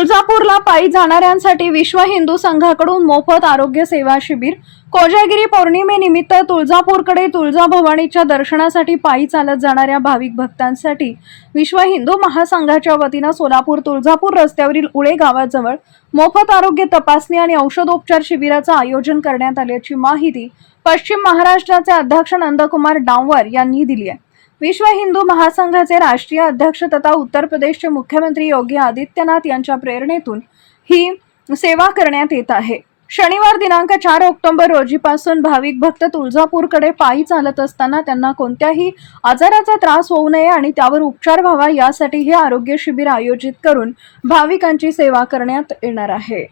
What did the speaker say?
तुळजापूरला पायी जाणाऱ्यांसाठी विश्व हिंदू संघाकडून मोफत आरोग्य सेवा शिबिर. कोजागिरी पौर्णिमेनिमित्त तुळजापूरकडे तुळजाभवानीच्या दर्शनासाठी पायी चालत जाणाऱ्या भाविक भक्तांसाठी विश्व हिंदू महासंघाच्या वतीनं सोलापूर तुळजापूर रस्त्यावरील उळे गावाजवळ मोफत आरोग्य तपासणी आणि औषधोपचार शिबिराचं आयोजन करण्यात आल्याची माहिती पश्चिम महाराष्ट्राचे अध्यक्ष नंदकुमार डांवर यांनी दिली आहे. विश्व हिंदू महासंघाचे राष्ट्रीय अध्यक्ष तथा उत्तर प्रदेशचे मुख्यमंत्री योगी आदित्यनाथ यांच्या प्रेरणेतून ही सेवा करण्यात येत आहे. शनिवार दिनांक चार ऑक्टोबर रोजीपासून भाविक भक्त तुळजापूरकडे पायी चालत असताना त्यांना कोणत्याही आजाराचा त्रास होऊ नये आणि त्यावर उपचार व्हावा यासाठी हे आरोग्य शिबिर आयोजित करून भाविकांची सेवा करण्यात येणार आहे.